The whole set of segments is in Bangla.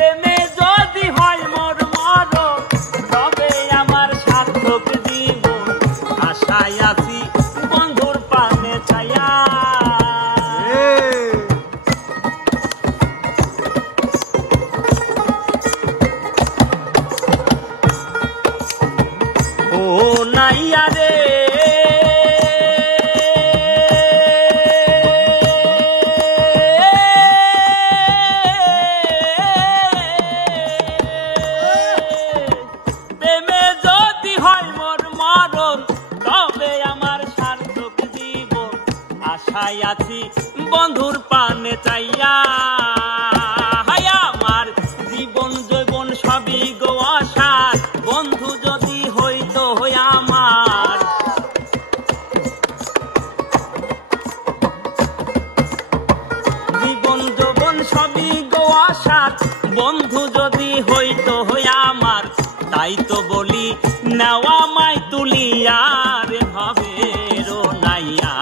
প্রেমে যদি হয় মোর মরণ তবে আমার সার্থক জীবন আশায় আছি বন্ধুর পানে ছায়া ও নাইয়া রে প্রেমে যদি হয় মোর মরণ তবে আমার সার্থক জীবন আশায় আছি বন্ধুর পানে চাইয়া আমার জীবন জৈবন সবই গো আশার বন্ধু যদি হইতো আমার জীবন যৌবন সবই গো আশার বন্ধু যদি হইতো আমার তাই তো বলি নেওয়া মাই তুলিয়া রে ভবের নাইয়া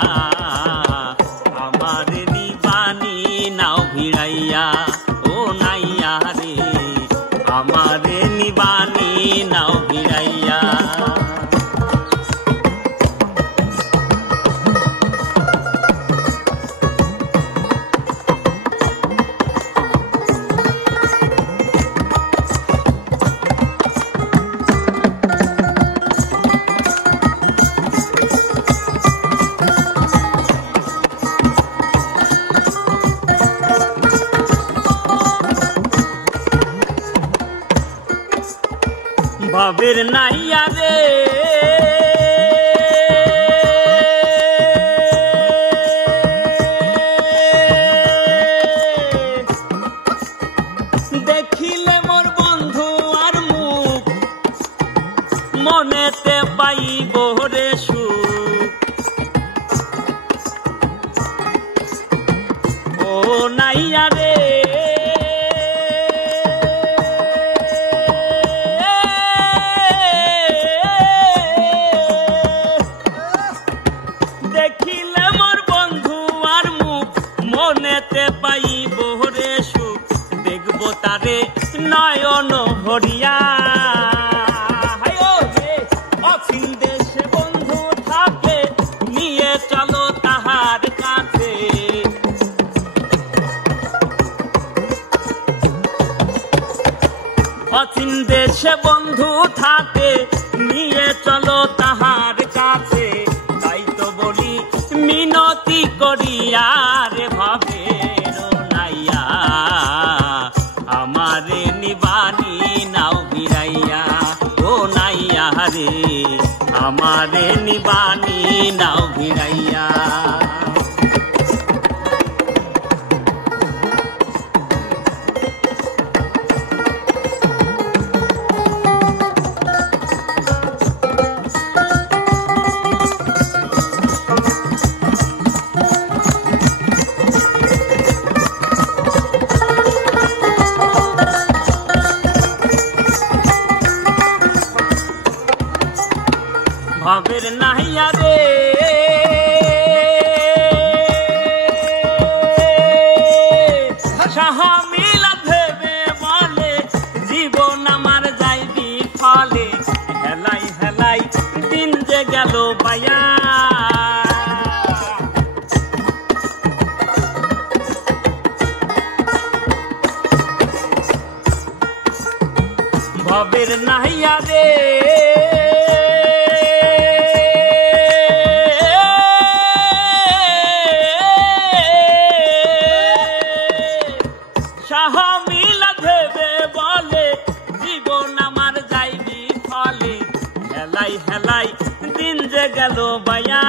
আমার নিবানি নাও ভিড়াইয়া ও নাইয়া রে আমার নিবানি নাও ভিড়াইয়া ভবের নাইয়া রে দেখিলে মোর বন্ধু আর মুখ মনেতে পাইব রে সুখ ও নাইয়া রে দেখিলে মোর বন্ধু আর মুখ মনেতে পাইব রে সুখ দেখব তারে নয়ন ভরিয়া অচিন দেশে বন্ধু থাকে নিয়ে চলো তাহার কাছে অচিন দেশে বন্ধু থাকে নিয়ে চলো তাহার কাছে তাই তো বলি মিনতি করিয়া রে ভবের নাইয়া আমারে নিবানি নাও ভিড়াইয়া ও নাইয়া রে আমারে নিবানি নাও ভিড়াইয়া ভবের নাইয়া রে সাহা মিলা ভেবে বলে জীবন আমার যাইবি ফলে হেলাই হেলাই দিন যে গেল পায়া ভবের নাইয়া রে মিলা ভেবে বলে জীবন আমার যাইবি ফলে হেলাই হেলাই দিন যে গেল বায়া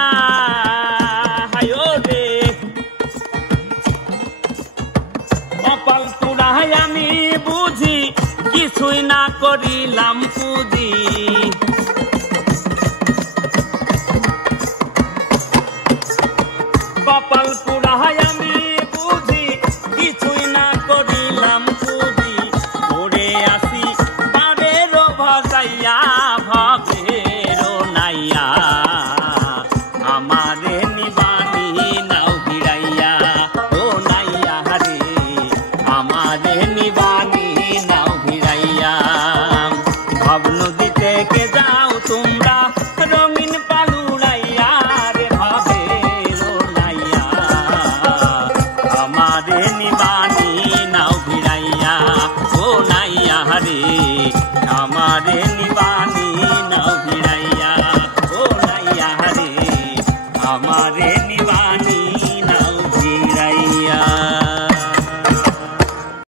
হায়ো রে কপাল পুরাই আমি বুঝি কিছুই না করিলাম পুঁজি কপাল পুরাই আমি বুঝি কিছুই না করিলাম পুঁজি পড়ে আসি বারের ভাজাইয়া ভাবের নাইয়া আমারে নিবানি নাও ভিড়াইয়া ও নাইয়া রে আমারে নিবানি আমারে